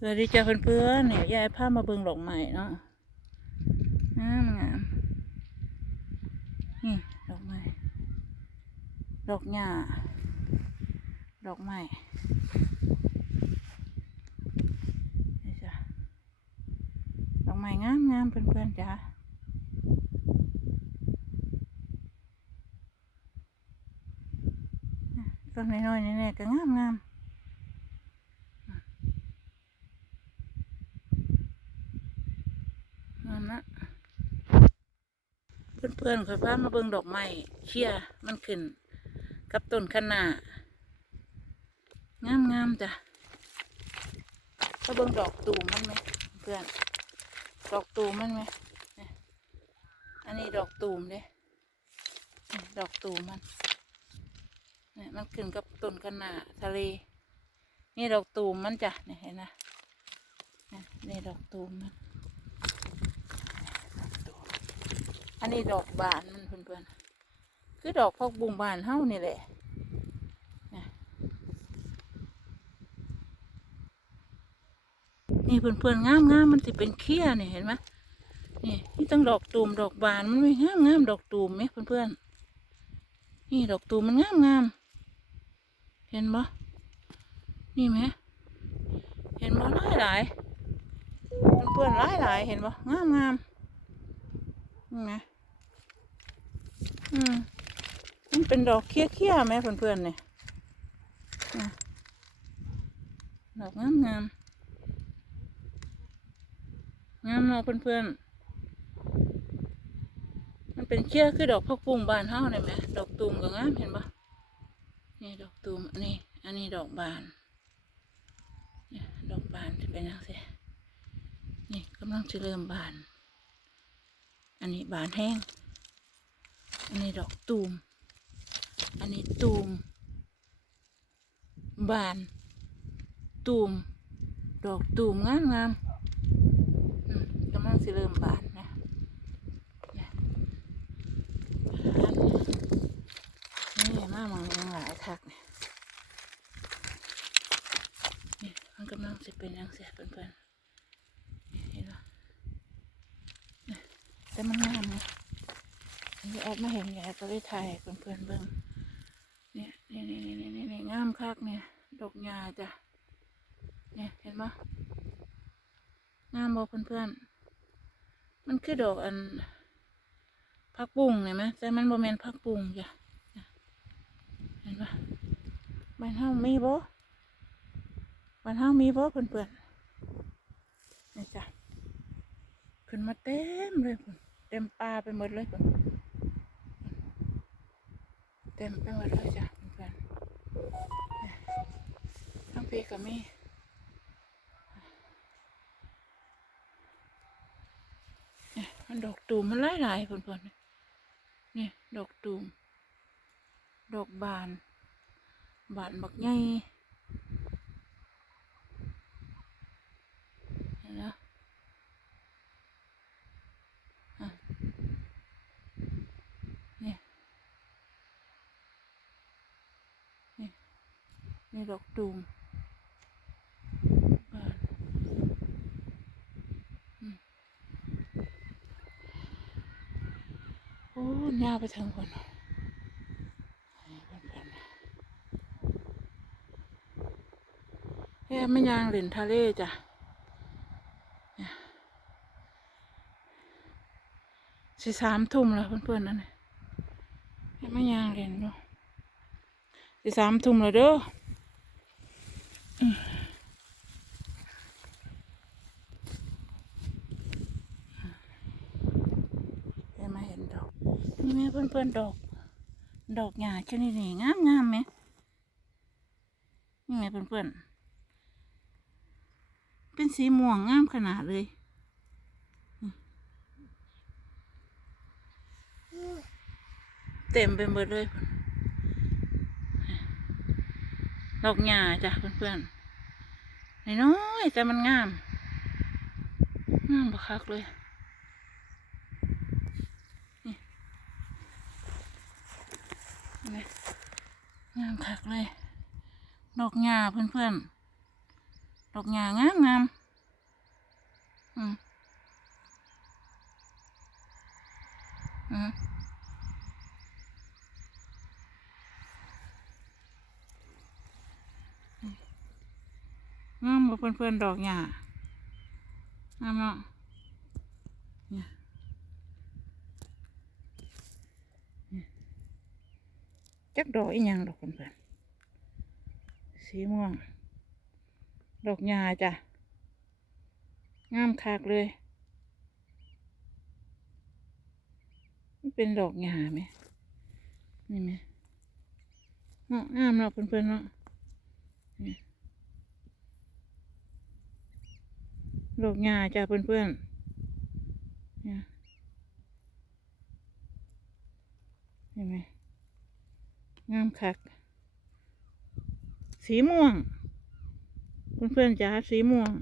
สวัสดีจ้าเพื่อนๆเนี่ยยายพามาเบิ่งดอกไม้เนาะงามงามนี่ดอกไม้ดอกหญ้าดอกไม้นี่จ้ะดอกไม้งามงามเพื่อนๆจ้าต้นน้อยๆนี่ๆก็งามงาม นั่นนะเพื่อนๆเคยพามาเบิ่งดอกไม้เชี่ยมันขึ้น กับต้นคะน้างามงามๆจ้ะก็เบิ่งดอกตูมมันไหมเพื่อน ดอกตูมมันไหมอันนี้ดอกตูมเด้ดอกตูมมันเนี่ยมันขึ้นกับต้นคะน้าทะเล นี่ดอกตูมมันจ้ะเนี่ยเห็นนะนี่ดอกตูมมัน อั นนี้ดอกบานมันเพื่อนๆคือดอกพอกบุงบานเฮ้านี่แหละนี่เพื่อนๆงามงามมันสิเป็นเขี้ยนี่เห็นไหมนี่นี่ต้องดอกตูมดอกบานมันไม่งามงามดอกตูมไหมเพื่อนๆนี่ดอกตูมมันงามงามเห็นบ่นี่ไหมเห็นบ่หลายหลายเพื่อนๆหลายหลายเห็นบ่งามงามนี่ไหม อืมมันเป็นดอกเขี้ยๆไหมเพื่อนๆเนี่ยดอกงามงามๆงามเนาะเพื่อนๆ มันเป็นเขี้ยคือดอกพักปุ้งบานเฮาเนี่ยไหมดอกตูมก็งามเห็นปะนี่ดอกตูมอันนี้ อันนี้ดอกบานเนี่ยดอกบานจะเป็นยังไงนี่กำลังจะเริ่มบาน อันนี้บานแห้ง อันนี้ดอกตูม อันนี้ตูม บาน ตูม ดอกตูมงามงามกำลังสิเริ่มบานนะนี่ยอันนี่มากมันยังหลายทักเนี่ยนี่มันกำลังสิเป็นยังเสียเพื่อนๆนี่เห็นปะเนี่ยแต่มันงามนะ นนี้แอดมาเห็นแกก็ได้ถ่ายเพื่อนๆเบิ่งเนี่ยนี่นี่นี่นี่นี่งามคักเนี่ย ดอกหญ้าจ้ะเนี่ยเห็นปะงามบ่เพื่อนๆมันคือดอกอันผักบุ้งเห็นไหมแต่มันบ่แม่นผักบุ้งจ้ะเห็นปะบ้านเฮามีบ่บ้านเฮามีบ่เพื่อนๆนี่จ้ะขึ้นมาเต็มเลยพุ่นเต็มป่าไปหมดเลยเพุ่อน เต็มไปหมดเลยจ้ะเพื่อนทั้งปีกับมีเนี่มันดอกตูมมันหลายๆเพื่อนๆนี่ดอกตูม ดอกบาน บานบักใหญ่เห็นแล้วอะเนี่ย นี่ดอกตูมบานอืมโอ้ยาวไปทางคนแค่ไม่ยางเหล่นทะเลจ้ะเนี่สิสามทุ่มแล้วเพื่อนๆนั่นน่ะแค่ไม่ยางเหล่นเนาะสิสามทุ่มแล้วเด้อ เดี๋ยวมาเห็นดอกนี่แม่เพื่อนเพื่อนๆดอก ดอกหญ้าชนิดนี้งามงามไหมนี่ไงเพื่อนเพื่อนๆเป็นสีม่วงงามขนาดเลยเต็มไปหมดเลยพุ่น ดอกหญ้าจ้ะเพื่อนๆน้อยๆแต่มันงาม งามบักคักเลยนี่เห็นไหมงามคักเลย ดอกหญ้าเพื่อนๆ ดอกหญ้างามงามอืมอืม งามบ่เพื่อนเพื่อนๆดอกหญ้างามเนาะเนี่ยเนี่ยจักดอกอีหยังดอกเพื่อนเพื่อนๆสีม่วง ดอกหญ้าจ้ะงามคักเลยมันเป็นดอกหญ้าไหมนี่ไหมเนาะงามเนาะเพื่อนๆเนาะ ดอกหญ้าจ้ะเพื่อนๆเนี่ยเห็นไหมงามคัก สีม่วง เพื่อนๆจ๋าสีม่วง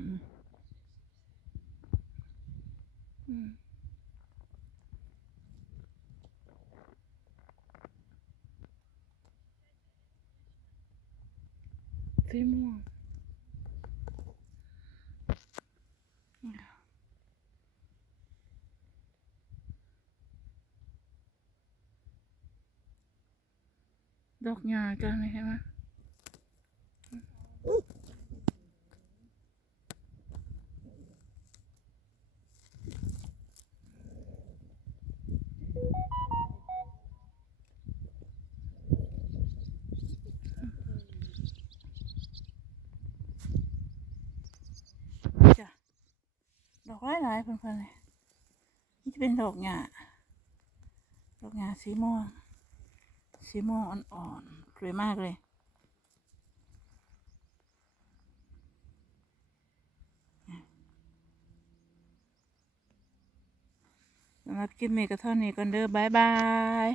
สีม่วง ดอกหญ้าจ้าไหมเห็นไหมจ้ะดอกหลายหลายๆเพื่อนๆเลยนี่จะเป็นดอกหญ้าดอกหญ้าสีม่วง สีม่วงอ่อนๆสวยมากเลย สำหรับคลิปนี้ก็เท่านี้ก่อนเด้อบายบาย